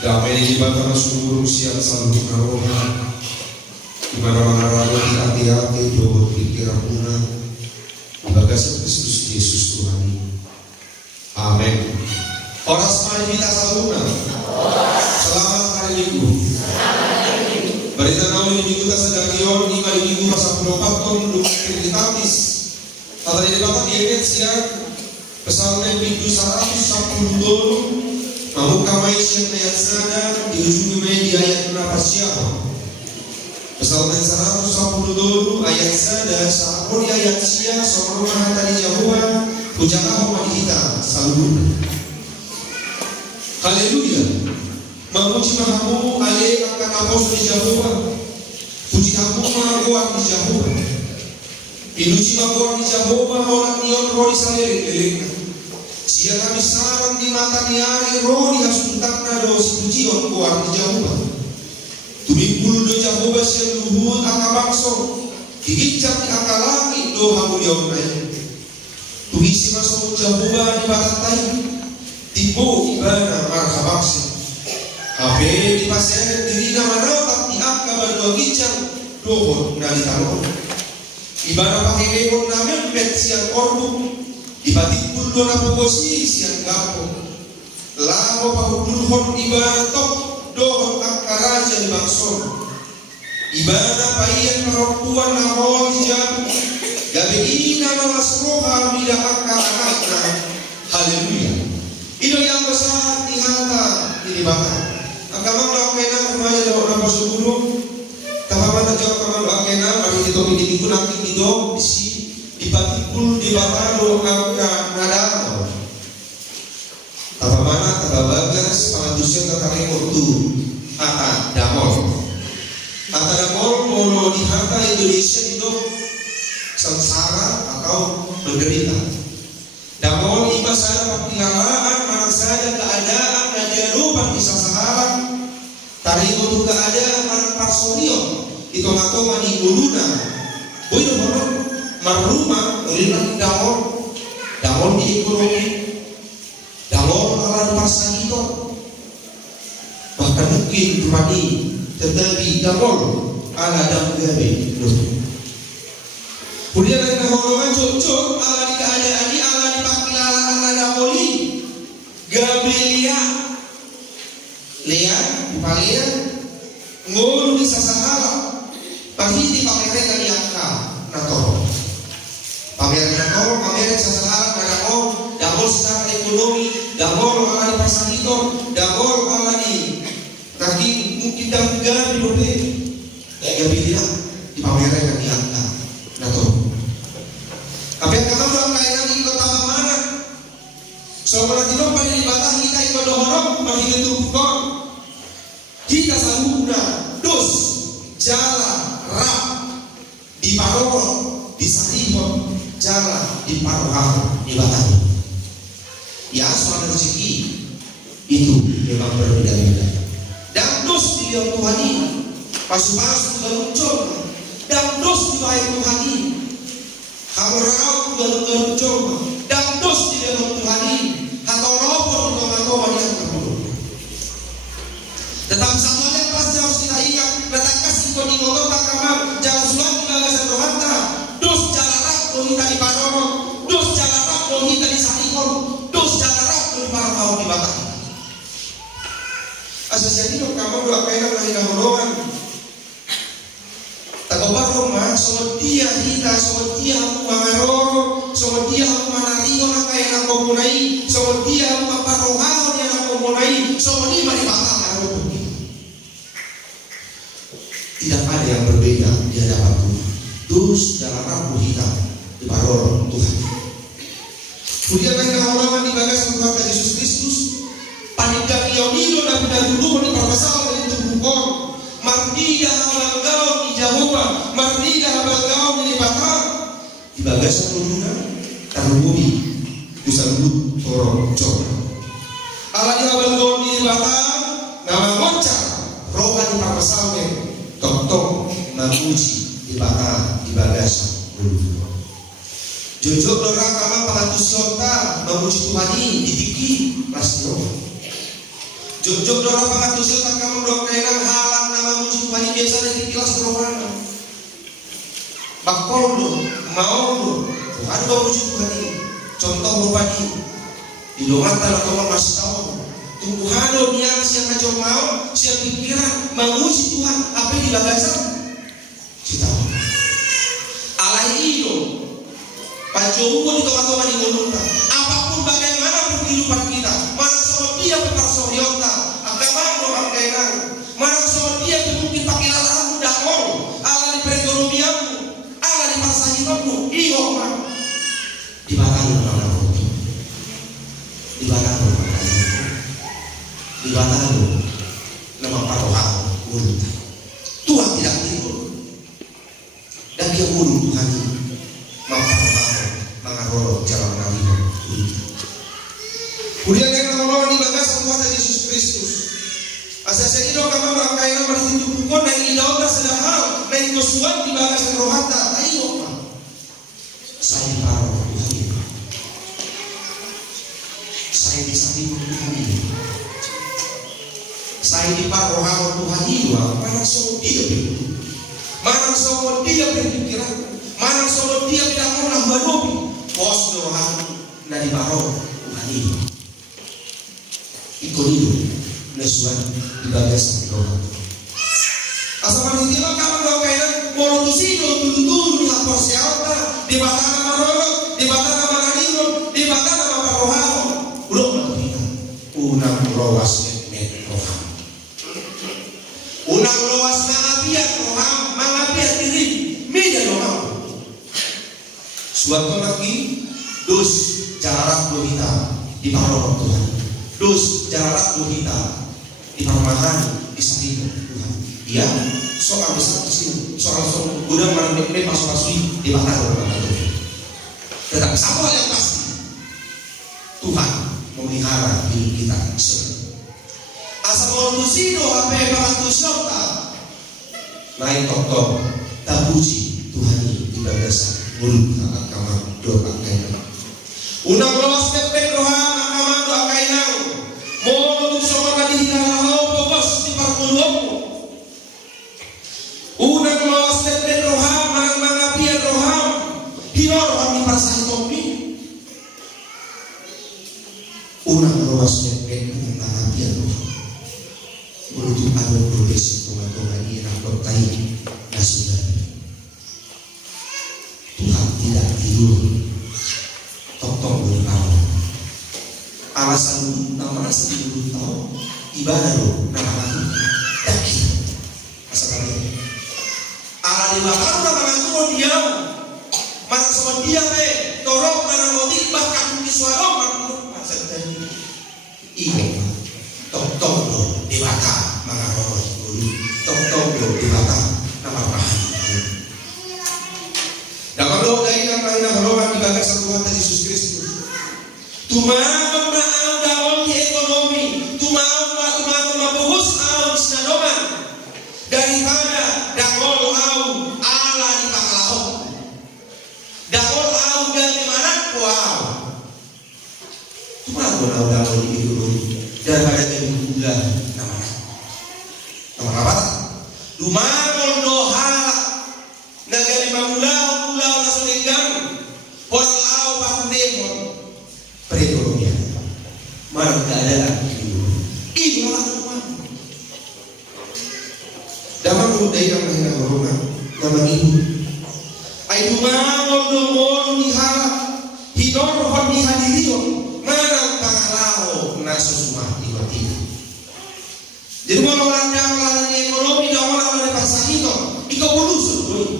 Damai di batang sumur siap selalu karoha. Dimana mengarahkan hati-hati doa pikiran puna. Bagasan Kristus Yesus Tuhan. Amin. Oras mari kita saluna. Selamat hari Minggu. Berita nauli minggu kita sedang kion di hari Minggu pasal 24 Trinitas. Kata di bapak diingat siang pesannya Minggu 110 namun kamai siang ayat sana di ujung media ayat berapa siapa pesannya 110 ayat sana saat pun ayat siang seorang maha tadi Yahuwa pujalah umat kita selalu. Haleluya. Memuji mahamu ale akan apos di Yahuwa. Puji kamu maha kuat di Yahuwa. Iluji maha di Yahuwa orang nion roh disalirik-lirik. Sia kami sarang di mata niari roh dihasutakna dosi puji on kuat di Yahuwa. Tumipul do Yahuwa sia luhut akabangso. Gigicap di akalami do hamu dionai. Tuhisi masuk Yahuwa di batai. Tibo ibana marhabangsi. Habe di pasien dirina manatap di akabah do gicang dohon dari talon. Ibana pakai kebon namen bet siang orbu. Ibatik puldo na pogosi siang gapo. Lamo pahudulhon ibana top dohon akaraja di bangson. Ibana paien perempuan na hol jam. Gabe ina nalas roha mida akaranakna. Haleluya. Ino yang besar di hata ini bapak. Agama melakukan remaja dalam nama sebelum. Tahapan jawab kamar melakukan hari itu pintu nanti hidup di batikul di batalo angka nadal. Tahapan tahabagas pengadusan terkait waktu hata damol. Hata damol molo di hata Indonesia hidup sengsara atau menderita. Damol iba sana pengalaman mana saja keadaan dan lupa bisa sahabat. Tari untuk keadaan mana parsolio itu atau mani guluna. Boy nomor maruma ulinan damol di ekonomi. Damol ala pasang itu. Bahkan mungkin mani tetapi damol ala dam gabe. Kemudian ada hologan cocok ala di keadaan ini ala di pakilala ala damoli gabelia lihat palia ngulu di sasahala pahiti pamereka di angka nator pamer nator pamer sasahala kadang damol secara ekonomi damol ala di pasang itu damol ala di kaki mungkin damgar di dobe gabelia di pamereka di angka nator. Apa yang kamu lakukan nanti kota mana? Soalnya tidak pada ibadah kita ikut dohorok bagi keturunan. Kita saluna dos jala rap di paroro di saripon jala di parohal ibadah. Ya soal rezeki itu memang berbeda-beda. Dan dos di dalam Tuhan ini pasu-pasu dan muncul. Dan dos di bawah Tuhan ini. Haurau galuh coba dan dos di dalam Tuhan ini atau robot koma-koma yang terburuk. Tetap samanya pasti harus kita ingat. Datang kasih kau di ngomong tak kamar. Jangan sulit bagasan rohanta. Dos jalarak kita di parono. Dos jalarak kita di sarikon. Dos jalarak di parahau di batang. Asal jadi kamu doa kainan lagi kahorowan. Tagobar rumah, sobat dia kita, sobat dia aku mangaroro, sobat dia aku manario na kaya na komunai, sobat dia aku maparohao niya na komunai, sobat dia mari bakal ngaruh. Tidak ada yang berbeda di hadapan Tuhan. Dus dalam rambu hitam di paroro Tuhan. Kemudian mereka halaman di bagasan Tuhan Yesus Kristus, panitia Leonino dan dulu di permasalahan dari tubuh Mardida habanggaw di Jawa, Mardida habanggaw di Bata, di bagasan Luna, Tarubumi, Usalut, Torong, Cok. Ala di habanggaw di Bata, nama ngocak, roha di Parpasalme, Tok-tok, Namuji di Bata, di bagasan Luna. Jojok dorang kama pengatus yota, Namuji Tuhan ini, ditiki, Lasio. Jog-jog dorang pangatusyo tak kamu dok kainan halak nama musuh Tuhan biasanya dikilas rohana. Bakol do, mau do, Tuhan do musuh Tuhan ini. Contoh bapak ini di Lomatan atau masih tahun. Tuhan do dia siang ngajak mau, siang pikiran menguji Tuhan apa yang dibagasan. Cita. Allah itu Pajowo di tengah-tengah di mulutnya. Apapun bagaimana pun kehidupan kita, mana sama dia berpersoyota, agama orang kainan, mana sama dia mungkin pakai lalu dakor, Allah di perekonomianmu, Allah di masa hidupmu, iyo mah dibatang orang dibatang nama parohan mulut. Tuhan tidak timbul dan dia mulut Tuhan mengaroro jalan Nabi. Kemudian yang orang dibagas Tuhan Yesus Kristus. Asal ini dong kami merangkaikan berhitung pukul naik idaulah sedahal naik kosuan dibagas rohata. Ayo pak, saya parah Tuhan. Saya disabit Tuhan. Saya diparah Tuhan jiwa. Mana semua dia berhitung, mana semua dia berpikiran, mana semua dia tidak pernah berdoa. Bos doang dari baro Tuhan ini. Ikut itu lesuan dibagas doa. Asal manusia kamu doa kainan molutusi dulu di hapor siapa di batang nama roro, di batang nama nanimun, di batang nama parohao. Udah kita unang lowas net roham. Unang lowas mangapiat roham, mangapiat diri, media roham. Suatu lagi dus jarak kita di paroh Tuhan. Dus jarak kita di perumahan di samping Tuhan. Iya, soal besar di sini, soal gudang mana masuk di batang Tuhan. Tetapi satu hal yang pasti, Tuhan memelihara hidup kita semua. Asal molutusi doa pebantu syota, naik tok tak puji Tuhan ini di dasar mulut agama doa kainan. Unang loas pepek roha agama doa kainan. Mau untuk soal tadi hilang bos di parpulumu. Unang loas pepek roha mangapian roha hilang roha di pasai topi. Unang loas pepek mangapian roha. Menuju anu progres teman-teman ini rapor tai nasional. Tuhan tidak tidur. Tok-tok belum tahu. Alasan nama nasi belum tahu. Ibadah lo nama aku. Yakin. Masa kali. Allah di belakang nama aku mau diam. Masa sama dia torok mana mau bahkan di suara masa tadi. Iya. Tok-tok lo dewata mengaroi dulu. Tok-tok lo dewata nama bahan. Dan kalau dari yang lain haloman dibagas Tuhan Yesus Kristus. Tumang maaf dalam ekonomi, tumang mabuhus au sinadoman daripada dangol au Allah di pangalahok. Dangol au dari mana kuau. Tumang dangol di ekonomi daripada kebutuhan nama apa? Lumangol doha negara mamulau nasulinggang walau pandemon perekonomian mana keadaan itu malah rumah dalam budaya yang lahir corona nama ibu ayu mangol domon dihalak hidor rohon dihadiriyo mana pangalao nasusumah tiba-tiba jadi mau orang yang melalui ekonomi dan orang yang pasang itu ikaw bulusun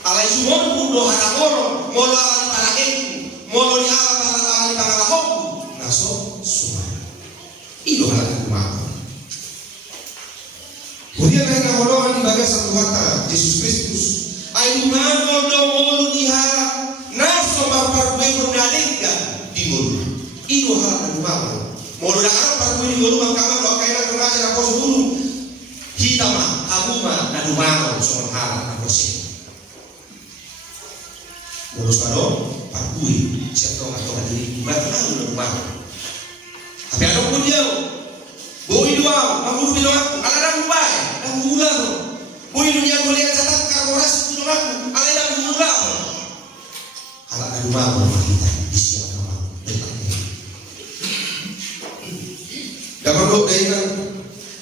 alay sumon mudo hanakoro molo alay palakenku molo ni alay pangalahokku naso sumay ido halakan kumako. Kemudian ay nakolohan di bagas ang Tuhan Yesus Kristus ay lumangol do molo ni halak naso maparbuay naligga di molo ido halakan kumako molo na arang parbuay di molo magkamang do kailan kumasin ako sa bulong hitama habuma na lumangol sa mga halak na prosin. Mulus pado, parkui, siapa atau hadiri buat tahu rumah. Tapi ada pun dia, Boi dua, mamuru bilang aladang bae, dan mula. Boi dunia boleh catat karborasi bilang aladang mula. Kalau ada rumah kita di siang malam dekat. Dapat lo dengan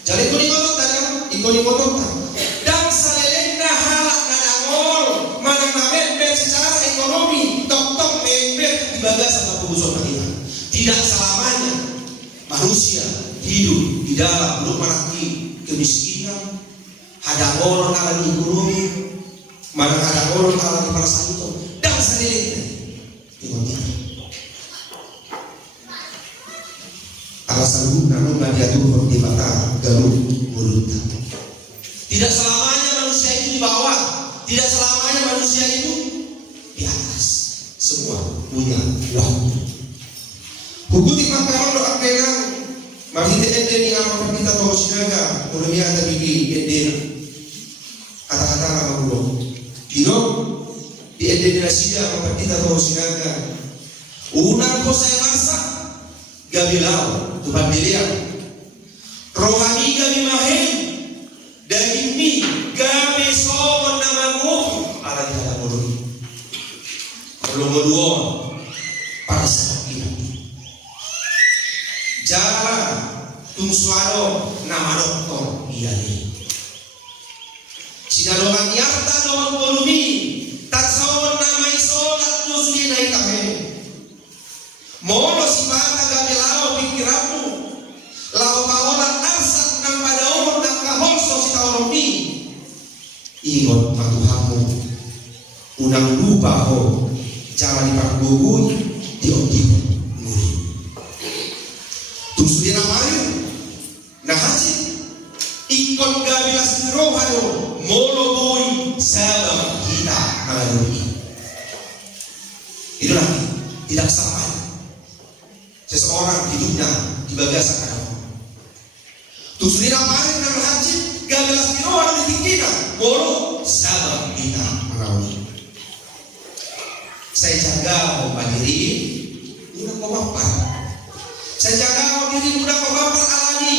jadi ikut ikut tanya, ikut ikut dan salelena halak nadangol mana nabe secara ekonomi tok member di bagas sama pengusung kita. Tidak selamanya manusia hidup di dalam belum mengerti kemiskinan. Ada orang ala di gunung, mana ada orang ala di perasaan itu dan salelena ikut. Alasan namun nggak diatur di mata galuh mulut. Tidak selamanya manusia itu di bawah, tidak selamanya manusia itu di atas. Semua punya waktu. Hukuti makaron do akhirnya mahite ende ni alam kita tahu sinaga dunia tadi ende kata-kata nama guru. Dino di ende ni nasida alam kita tahu sinaga. Una cosa masa gabilau Tuhan dilihat rohani gabi mahir daging mi gabi sowan namamu ala jalan mulut belum kedua pada saat ini jalan tungsuado nama doktor iya ni sinadongan yarta doang polumi tak sowan nama isolat tusuni naik tahe molo sipata gabi lao pikiranmu lao kawalan arsak nang pada umur nang kaholso si taolomi ingot matuhamu unang lupa ho jangan dipakbugui diotih nguri tusudi namari nah hasil ikon gabilas rohano molo boy sabab kita mengalami itulah tidak sama. Seseorang hidupnya di bagasan ada. Tusuri namparin nang haji gabelas kilo ada di tingkina. Bolo sabab kita merawat. Saya jaga mau diri, mudah kau bapak. Saya jaga mau diri mudah kau bapak alani.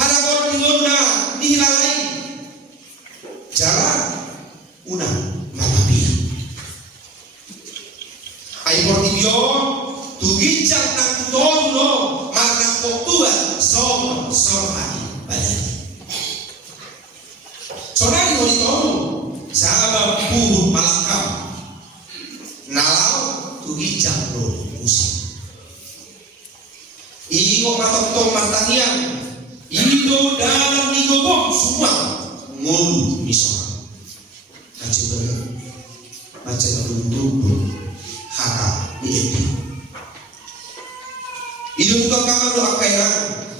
Ada orang di lona dihilalai. Jalan unang malapia. Ayo portibio. Tugijak nang tutono marna kotua somon somani badani. Sonari honi tono sabab puru malakam nalau tugijak lo musim. Igo matotong martanian ido dalam igo bom semua ngulu misal. Kaci bener macam dulu haka di hidup tukang kakak do akairan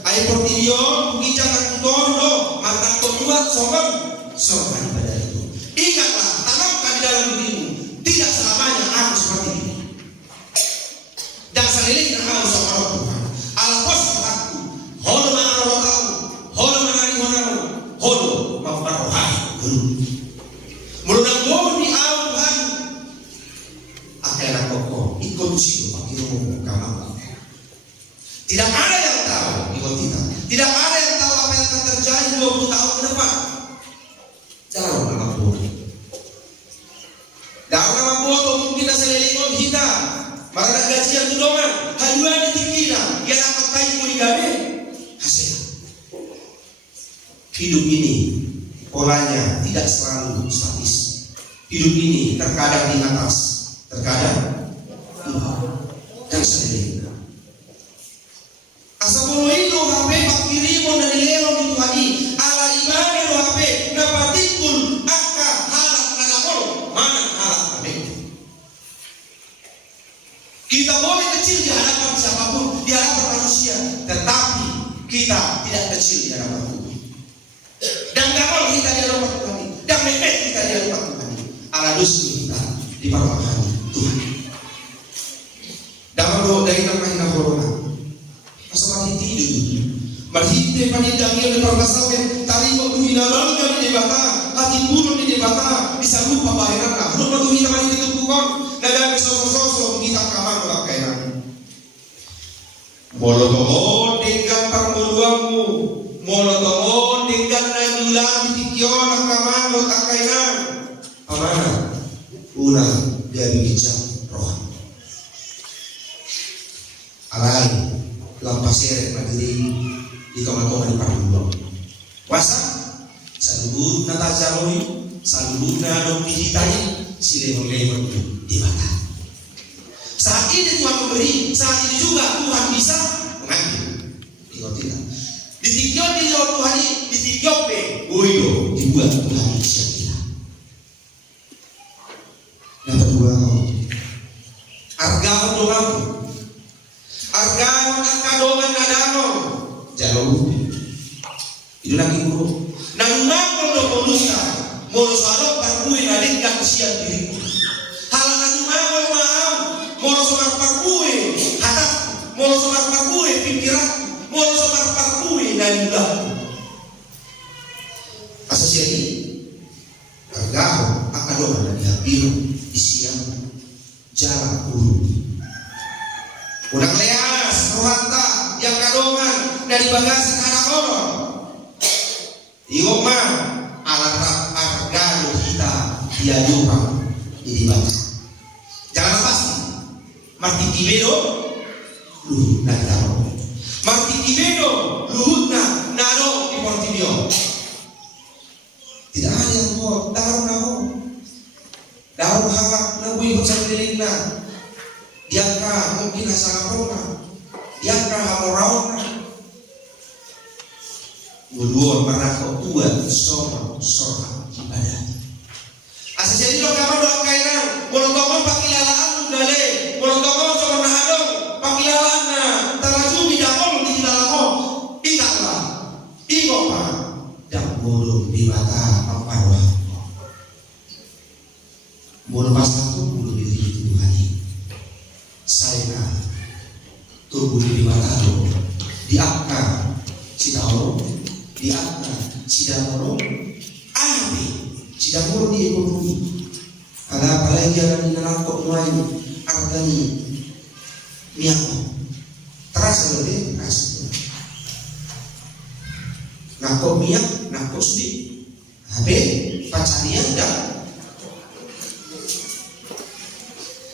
ay portilio gijangan tutono mata kuat sobat sorban pada itu. Ingatlah, tanamkan di dalam dirimu tidak selamanya aku seperti ini dan seliling harus sama Tuhan alpos aku holo manaro tahu holo manari honaro holo maparohai guru mulunang doon ni aw Tuhan akairan koko ikon siyo pakirumu kamang. Tidak ada yang tahu ikut kita. Tidak ada yang tahu apa yang akan terjadi 20 tahun ke depan. Jangan nama bodoh. Dalam nama bodoh mungkin ada selilingon kita. Marana gajian tudongan. Haluan di tingkina. Yang akan kain kuligabe. Hasil. Hidup ini polanya tidak selalu statis. Hidup ini terkadang di atas, terkadang di bawah. Dan seliling. Asapolo ilo hape pakirimo na nilero ni Tuhani ala ibane lo hape na patikul aka halak na nakol mana halak kami. Kita boleh kecil di hadapan siapapun, di hadapan manusia, tetapi kita tidak kecil di hadapan Tuhan. Dan nakol kita di hadapan Tuhan, dan mepet kita di hadapan Tuhan. Ala dusti kita di perwakilan Tuhan. Dalam doa dari nama corona. Asal tidur, marhite panidangnya berpasakan, tali kau tuhina bangga di debata, hati pun di debata, bisa lupa bayaran lah. Lupa tuhina mari itu bukan, naga sosok kita kamar berkaitan. Bolo dengan permoduamu molotomon dengan najulan tikion akamanot akainan pamana una dia bijak roh alai lampasere madiri di tomato di pardulo wasa salud na tajaloi salud na dong dihitai silehon-lehon di mata. Saat ini Tuhan memberi, saat ini juga Tuhan bisa mengambil. Tidak. Ditikion di dalam Tuhan ini, ditikion pe, boyo dibuat Tuhan bisa kita. Yang kedua, argaon doamu, argaon akadongan adano, jalur. Itu lagi guru. Nang makon do polusa, moro sarok parkuin alingkan siang diriku. Halangan makon mau, moro somar parkuin, hatap, moro somar parkuin pikiran, moro somar parkuin nalulaku. Asosiasi, argaon akadongan dihampir di siang jarak guru. Udang leas, rohanta, yang kadongan dari bagasan anak orang. Ioma alat argano kita dia jumpa di baca. Jangan pasti. Marti Tibedo luhut na daro. Marti Tibedo luhut na naro di Portimio. Tidak ada yang mau daro naho. Daro hawak na bui sa keliling na. Diangka mungkin asal na. Diangka hamorau na. Muluan marako tua soma ibadah. Asa jadi lo kamar doa kainan, molotomon pakilalaan dale, molotomon sama nahadong pakilalaan na taraju bidakol di dalamho, ikatlah, ikopa, dan bodoh di mata paparwa. Bodoh pasaku bodoh di Tuhan. Saya tubuh di mata lo, diangkat sidao. Di atas sidamoro ahli sidamoro di ekonomi apalagi yang dinalakok mulai argani miako terasa lebih terasa nakok miak nakok sedih habe pacarnya dah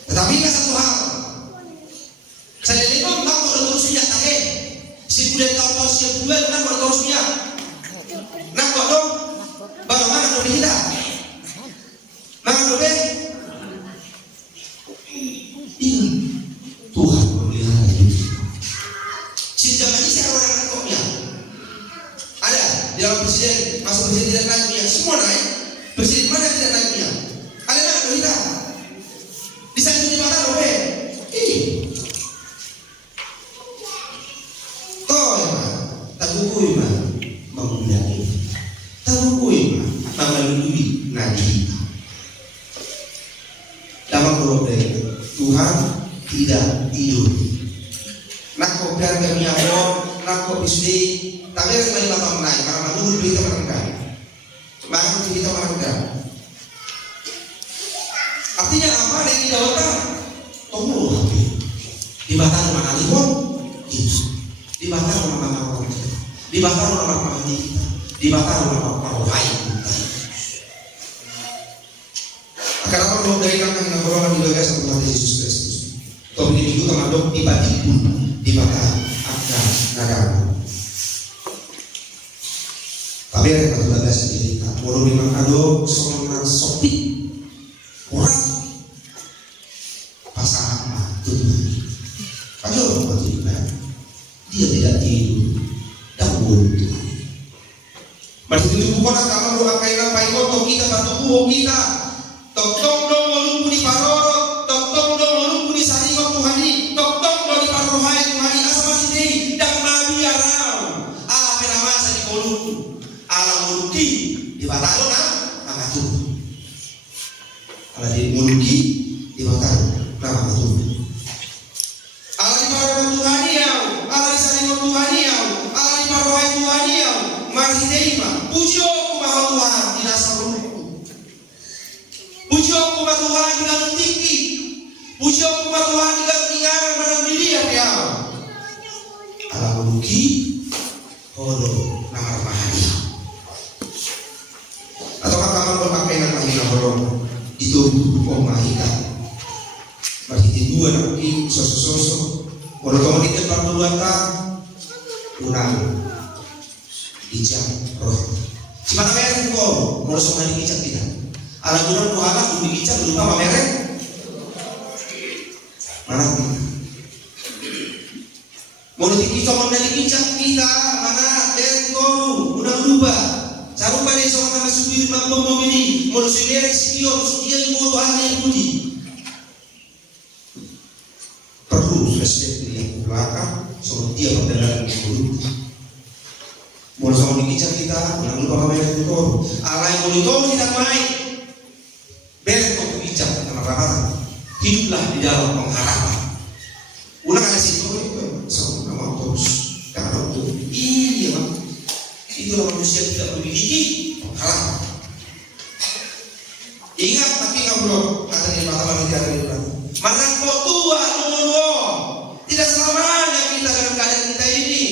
tetapi kan satu hal saya lihat nakok udah terus minyak tak si bulan tahun siap bulan nakok terus minyak. Nakok dong, baru mana dong kita? Mana dong deh? Ini Tuhan memelihara hidup. Sejak ini saya orang nakoknya. Ada di dalam presiden, masuk presiden tidak naiknya, semua naik. Presiden mana tidak naiknya? Ada mana dong kita? Di sana di mana dong deh? Ini. Oh ya, tak bukui mah, mengundang. Tahu mengalui nadi. Dalam problem Tuhan tidak tidur. Nakko biar kami awal, nakko bisdi. Tapi yang kembali matang naik, karena menurut kita merenggang. Bahkan kita merenggang. Artinya apa yang kita lakukan? Tunggu hati. Di batang mana lihon? Itu. Di batang mana orang kita. Di batang mana kita. Di batang nama parohai akan apa belum dari langkah yang berlawan di bagas Tuhan Yesus Kristus. Tapi ini juga mandok di batiku di batang akan nagara. Tapi ada kata bagas sendiri. Walau memang ada seorang sopi orang pasangan Tuhan. Ada orang Tuhan dia tidak tidur dan buntu. Masih itu bukan kamar doa kainan paikoto kita batu buho kita. Tong dong walumpu di paroro, tong dong walumpu di saringo Tuhani, tong dong di parohai Tuhani asa masih dei dan nabi arau. Ala penamasa di walumpu, ala muluki di batalo na mangatu. Ala di muluki di batalo na mangatu. Ala di parohai Tuhani yau, ala di saringo Tuhani yau, ala di parohai Tuhani yau. Masih dei mah, puji aku Tuhan di dasar rumahku. Puji aku Tuhan di dalam tinggi. Puji aku Tuhan di dalam tinggalan menang diri ya. Ala muluki Hodo nama mahali. Atau kamar berpakai nama mahina horong itu buku mahina. Masih dua nanti sosok. Kalau kamu di tempat berluata, unang ijak roh. Simana merek kau, kalau semua diijak tidak. Alam bulan muhala udah diijak lupa merek. Mana? Mau dikicau dari ijak kita, mana merek kau udah berubah. Saru pada seorang nama subir mampu ini, mau sendiri sikion, dia mau Tuhan yang budi. Perlu respect yang belakang, soal dia berdalam dulu. Mau sama dikicau kita, jangan lupa kamera motor. Alai monitor tidak main. Beres kau dikicau sama rahmat. Hiduplah di dalam pengharapan. Ulang ada situ itu, sama nama terus. Karena itu, iya bang. Itulah manusia tidak memiliki pengharapan. Ingat tapi ngobrol kata di mata manusia dari orang. Mana kau tua nomor tidak selamanya kita dalam keadaan kita ini.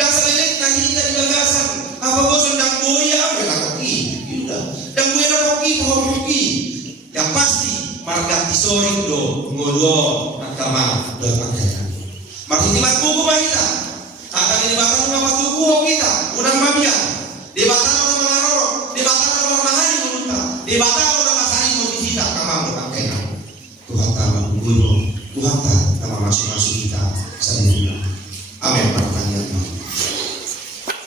Dan sebenarnya kita di bagasan. Apa bosan dan boya bela koki. Sudah. Dan boya dan koki pohon koki. Yang pasti marganti sore do ngolo nakama do pakaian. Marganti buku kita. Akan di batang nama tubuh kita. Unang mabia. Di batang nama maroro. Di batang nama mahali multa. Di batang nama masari multisita kamamu pakaian. Tuhan tahu guru. Tuhan tahu nama masing-masing kita sendiri. Amin. Pertanyaan.